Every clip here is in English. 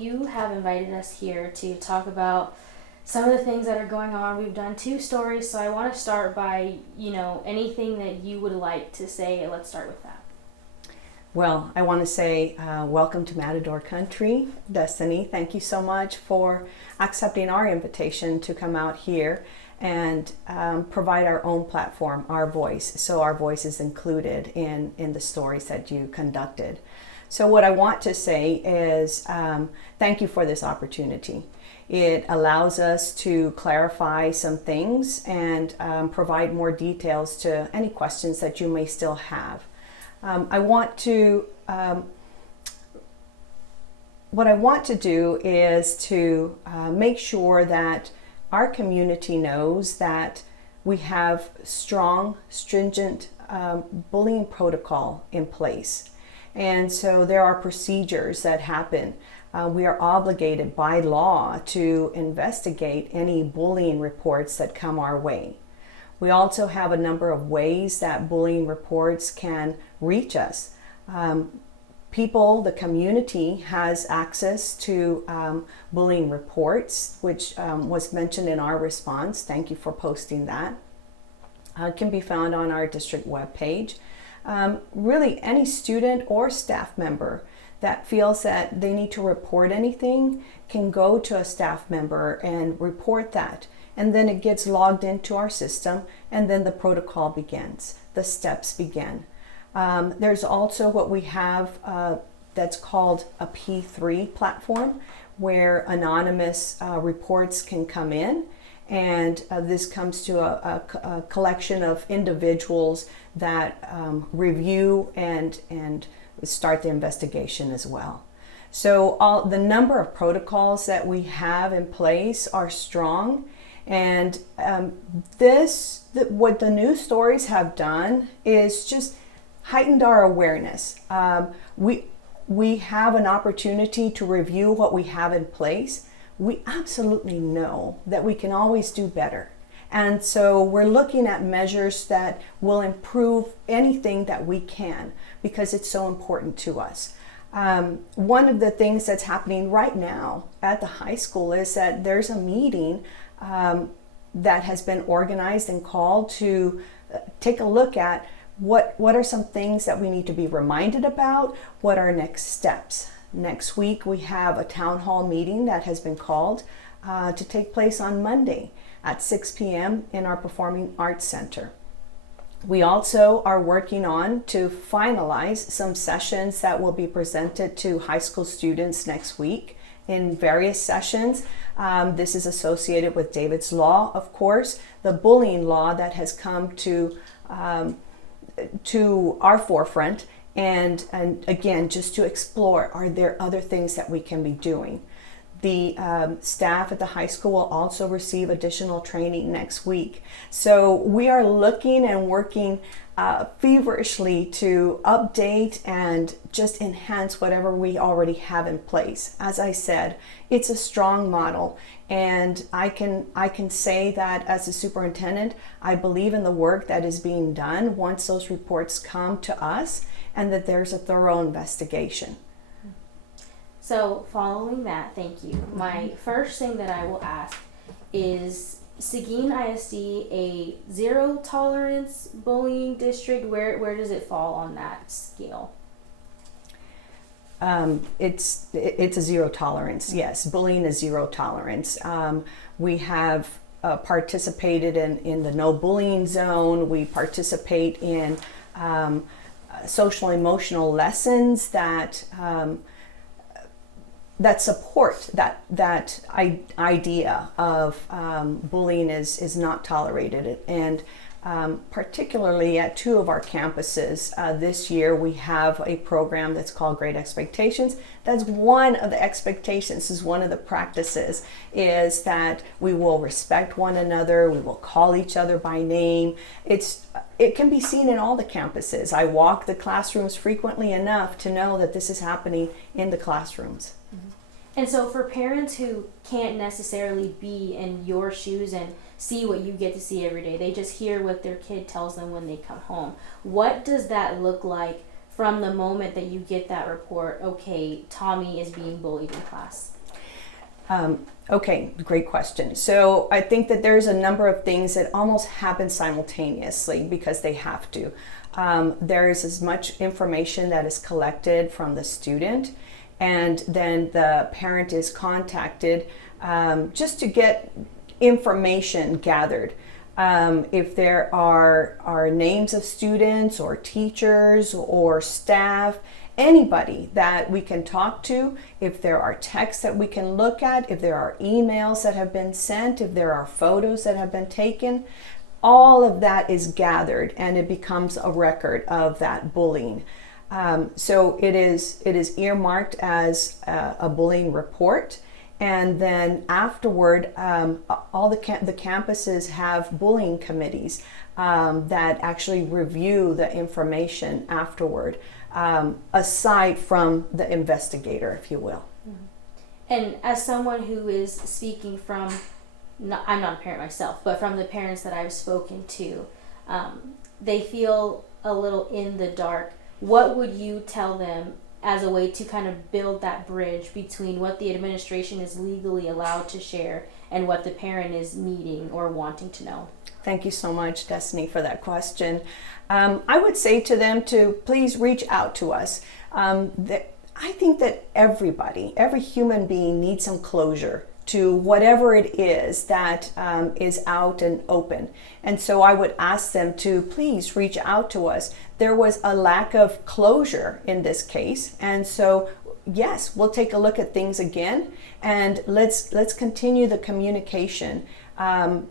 You have invited us here to talk about some of the things that are going on. We've done 2 stories, so I want to start by, anything that you would like to say. Let's start with that. Well, I want to say welcome to Matador Country. Destiny, thank you so much for accepting our invitation to come out here and provide our own platform, our voice, so our voice is included in the stories that you conducted. So what I want to say is thank you for this opportunity. It allows us to clarify some things and provide more details to any questions that you may still have. What I want to do is to make sure that our community knows that we have strong, stringent bullying protocol in place. And so there are procedures that happen. We are obligated by law to investigate any bullying reports that come our way. We also have a number of ways that bullying reports can reach us. People, the community has access to bullying reports, which was mentioned in our response. Thank you for posting that. It can be found on our district webpage. Really, any student or staff member that feels that they need to report anything can go to a staff member and report that. And then it gets logged into our system, and then the protocol begins. The steps begin. There's also what we have that's called a P3 platform, where anonymous reports can come in. And this comes to a collection of individuals that review and start the investigation as well. So the number of protocols that we have in place are strong. And what the news stories have done is just heightened our awareness. We have an opportunity to review what we have in place. We absolutely know that we can always do better. And so we're looking at measures that will improve anything that we can, because it's so important to us. One of the things that's happening right now at the high school is that there's a meeting that has been organized and called to take a look at what are some things that we need to be reminded about, what are next steps. Next week we have a town hall meeting that has been called to take place on Monday at 6 p.m. in our Performing Arts Center. We also are working on to finalize some sessions that will be presented to high school students next week in various sessions. This is associated with David's Law, of course, the bullying law that has come to our forefront, and again, just to explore, are there other things that we can be doing? The staff at the high school will also receive additional training next week. So we are looking and working feverishly to update and just enhance whatever we already have in place. As I said, it's a strong model, and I can say that as a superintendent, I believe in the work that is being done once those reports come to us, and that there's a thorough investigation. So following that, thank you. My first thing that I will ask is, Seguin ISD a zero tolerance bullying district? Where does it fall on that scale? It's a zero tolerance. Yes, bullying is zero tolerance. We have participated in the no bullying zone. We participate in social emotional lessons that support that idea of bullying is not tolerated. And particularly at 2 of our campuses this year, we have a program that's called Great Expectations. That's one of the expectations, is one of the practices, is that we will respect one another, we will call each other by name. It can be seen in all the campuses. I walk the classrooms frequently enough to know that this is happening in the classrooms. And so for parents who can't necessarily be in your shoes and see what you get to see every day, they just hear what their kid tells them when they come home, what does that look like from the moment that you get that report, okay, Tommy is being bullied in class? Okay, great question. So I think that there's a number of things that almost happen simultaneously because they have to. There is as much information that is collected from the student, and then the parent is contacted just to get information gathered. If there are names of students or teachers or staff, anybody that we can talk to, if there are texts that we can look at, if there are emails that have been sent, if there are photos that have been taken, all of that is gathered and it becomes a record of that bullying. So it is earmarked as a bullying report. And then afterward, all the campuses have bullying committees that actually review the information afterward, aside from the investigator, if you will. And as someone who is speaking from, I'm not a parent myself, but from the parents that I've spoken to, they feel a little in the dark. What would you tell them as a way to kind of build that bridge between what the administration is legally allowed to share and what the parent is needing or wanting to know? Thank you so much, Destiny, for that question. I would say to them to please reach out to us. I think that every human being needs some closure to whatever it is that is out and open. And so I would ask them to please reach out to us. There was a lack of closure in this case. And so, yes, we'll take a look at things again and let's continue the communication.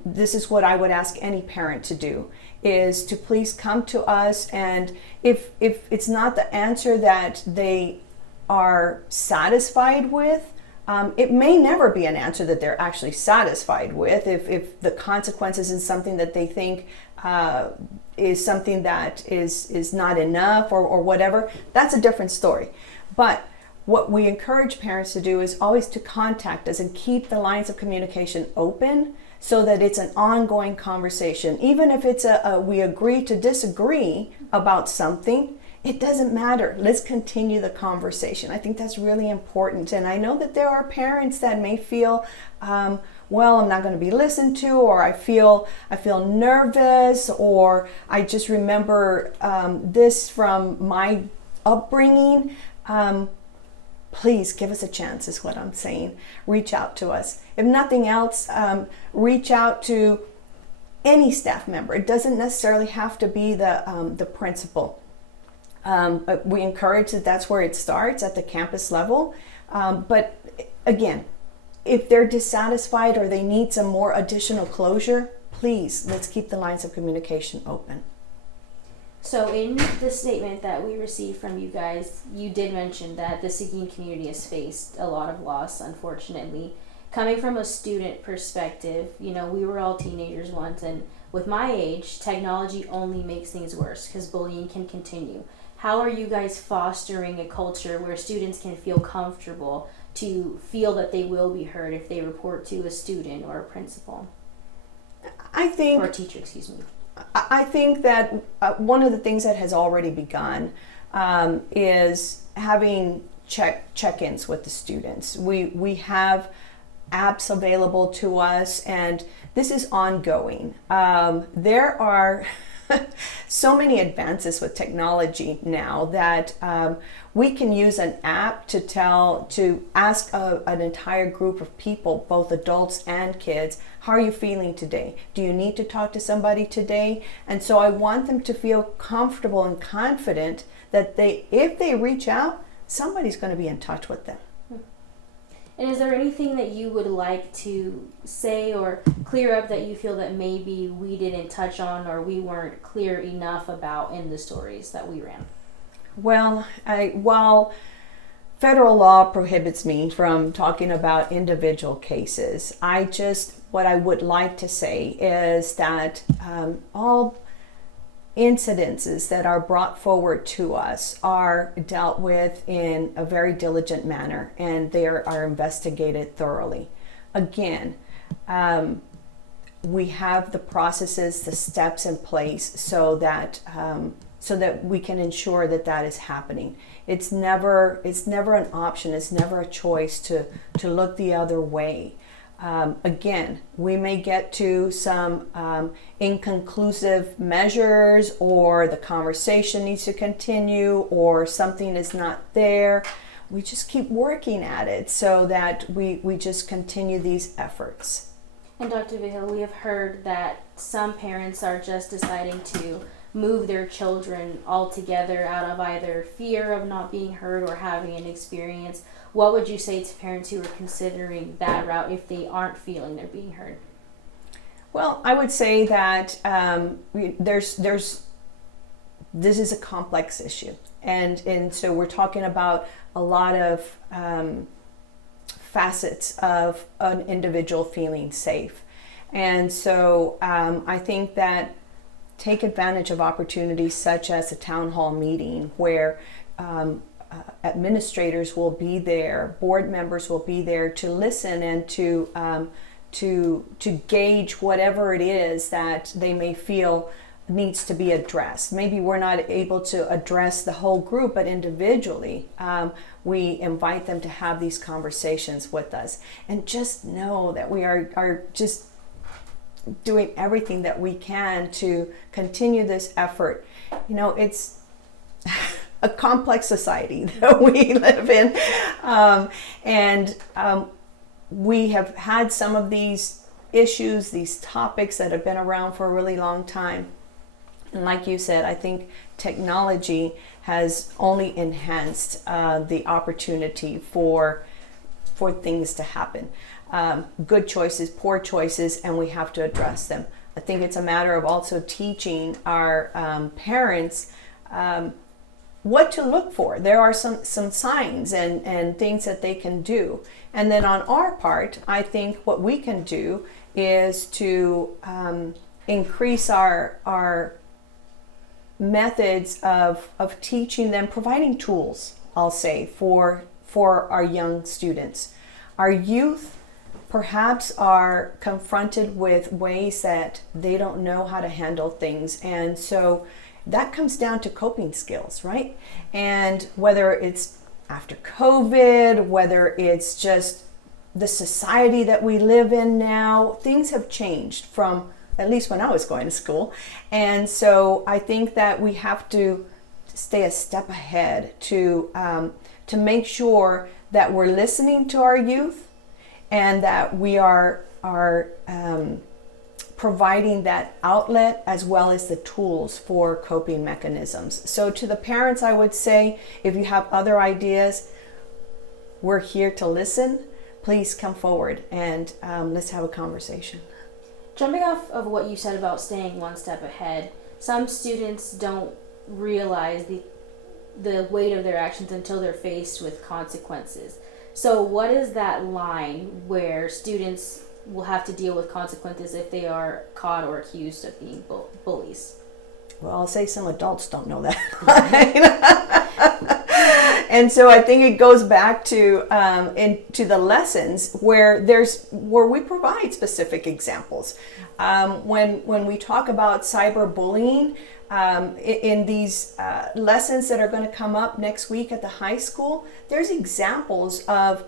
This is what I would ask any parent to do, is to please come to us. And if it's not the answer that they are satisfied with, it may never be an answer that they're actually satisfied with. If the consequences is something that they think is something that is not enough or whatever, that's a different story. But what we encourage parents to do is always to contact us and keep the lines of communication open so that it's an ongoing conversation. Even if it's we agree to disagree about something, it doesn't matter. Let's continue the conversation. I think that's really important. And I know that there are parents that may feel, well, I'm not going to be listened to, or I feel nervous, or I just remember this from my upbringing. Please give us a chance, is what I'm saying. Reach out to us. If nothing else, reach out to any staff member. It doesn't necessarily have to be the principal. But we encourage that that's where it starts, at the campus level. But again, if they're dissatisfied or they need some more additional closure, please, let's keep the lines of communication open. So in the statement that we received from you guys, you did mention that the Seguin community has faced a lot of loss, unfortunately. Coming from a student perspective, we were all teenagers once, and with my age, technology only makes things worse because bullying can continue. How are you guys fostering a culture where students can feel comfortable to feel that they will be heard if they report to a student or a principal? Or a teacher, excuse me. I think that one of the things that has already begun is having check-ins with the students. We have apps available to us, and this is ongoing. There are so many advances with technology now that we can use an app to ask an entire group of people, both adults and kids, how are you feeling today? Do you need to talk to somebody today? And so I want them to feel comfortable and confident that if they reach out, somebody's going to be in touch with them. And is there anything that you would like to say or clear up that you feel that maybe we didn't touch on or we weren't clear enough about in the stories that we ran? Well, while federal law prohibits me from talking about individual cases, what I would like to say is that all incidences that are brought forward to us are dealt with in a very diligent manner, and they are investigated thoroughly. Again, we have the processes, the steps in place so that so that we can ensure that that is happening. It's never an option. It's never a choice to look the other way. Again, we may get to some inconclusive measures, or the conversation needs to continue, or something is not there. We just keep working at it so that we just continue these efforts. And Dr. Vijil, we have heard that some parents are just deciding to move their children altogether out of either fear of not being heard or having an experience. What would you say to parents who are considering that route if they aren't feeling they're being heard? Well, I would say that this is a complex issue, and so we're talking about a lot of facets of an individual feeling safe, and so I think that take advantage of opportunities such as a town hall meeting where administrators will be there, board members will be there to listen and to gauge whatever it is that they may feel needs to be addressed. Maybe we're not able to address the whole group, but individually we invite them to have these conversations with us, and just know that we are just doing everything that we can to continue this effort. You know, it's a complex society that we live in, and we have had some of these issues, these topics that have been around for a really long time. And like you said, I think technology has only enhanced the opportunity for things to happen. Good choices, poor choices, and we have to address them. I think it's a matter of also teaching our parents what to look for. There are some signs and things that they can do. And then on our part, I think what we can do is to increase our methods of teaching them, providing tools, I'll say, for our young students. Our youth perhaps are confronted with ways that they don't know how to handle things, and so that comes down to coping skills, right? And whether it's after COVID, whether it's just the society that we live in now, things have changed from at least when I was going to school. And so I think that we have to stay a step ahead to make sure that we're listening to our youth, and that we are providing that outlet as well as the tools for coping mechanisms. So to the parents, I would say, if you have other ideas, we're here to listen. Please come forward and let's have a conversation. Jumping off of what you said about staying one step ahead, some students don't realize the weight of their actions until they're faced with consequences. So what is that line where students will have to deal with consequences if they are caught or accused of being bullies? Well, I'll say some adults don't know that line. And so I think it goes back to into the lessons where we provide specific examples. When we talk about cyberbullying, in these lessons that are going to come up next week at the high school, there's examples of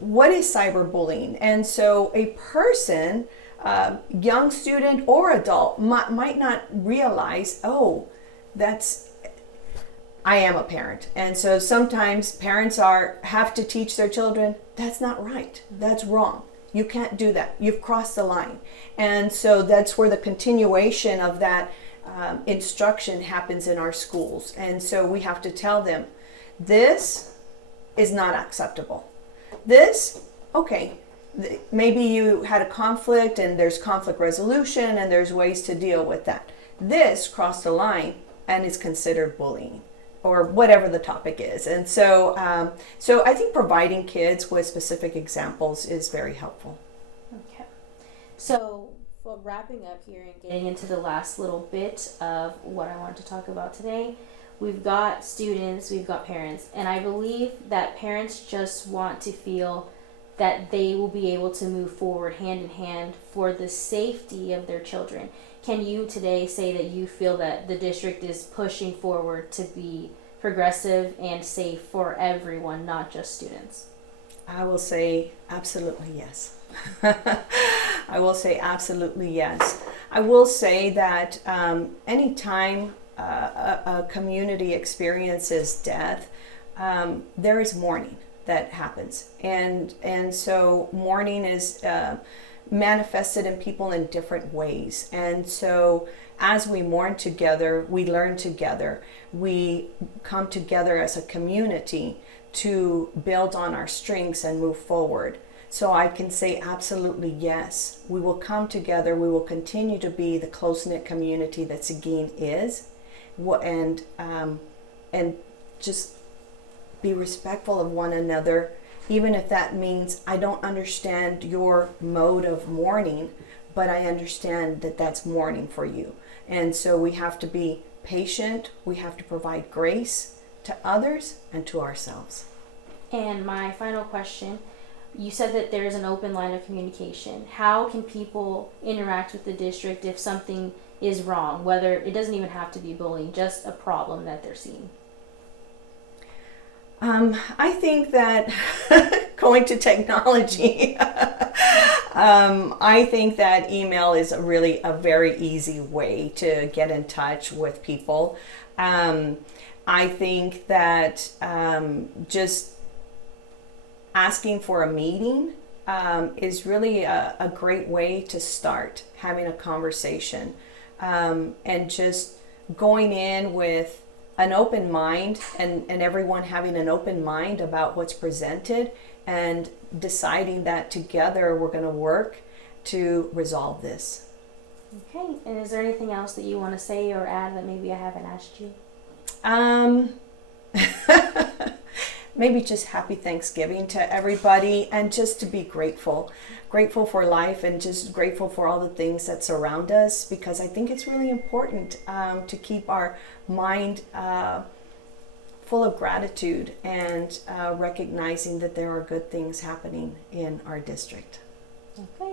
what is cyberbullying. And so a person, young student or adult, might not realize, I am a parent. And so sometimes parents have to teach their children, that's not right, that's wrong. You can't do that. You've crossed the line. And so that's where the continuation of that instruction happens in our schools. And so we have to tell them, this is not acceptable. This, okay, maybe you had a conflict and there's conflict resolution and there's ways to deal with that. This crossed the line and is considered bullying, or whatever the topic is. And so I think providing kids with specific examples is very helpful. Okay. So wrapping up here and getting into the last little bit of what I wanted to talk about today, we've got students, we've got parents, and I believe that parents just want to feel that they will be able to move forward hand in hand for the safety of their children. Can you today say that you feel that the district is pushing forward to be progressive and safe for everyone, not just students? I will say absolutely yes. I will say absolutely yes. I will say that anytime a community experiences death, there is mourning that happens, and so mourning is manifested in people in different ways. And so as we mourn together, we learn together, we come together as a community to build on our strengths and move forward. So I can say absolutely yes. We will come together. We will continue to be the close-knit community that Seguin is, and just be respectful of one another, even if that means I don't understand your mode of mourning, but I understand that that's mourning for you. And so we have to be patient. We have to provide grace to others and to ourselves. And my final question, you said that there is an open line of communication. How can people interact with the district if something is wrong, whether it doesn't even have to be bullying, just a problem that they're seeing? I think that going to technology, I think that email is really a very easy way to get in touch with people. I think that just asking for a meeting is really a great way to start having a conversation, and just going in with an open mind, and everyone having an open mind about what's presented, and deciding that together we're going to work to resolve this. Okay, and is there anything else that you want to say or add that maybe I haven't asked you? Maybe just happy Thanksgiving to everybody, and just to be grateful for life, and just grateful for all the things that surround us, because I think it's really important to keep our mind full of gratitude, and recognizing that there are good things happening in our district. Okay.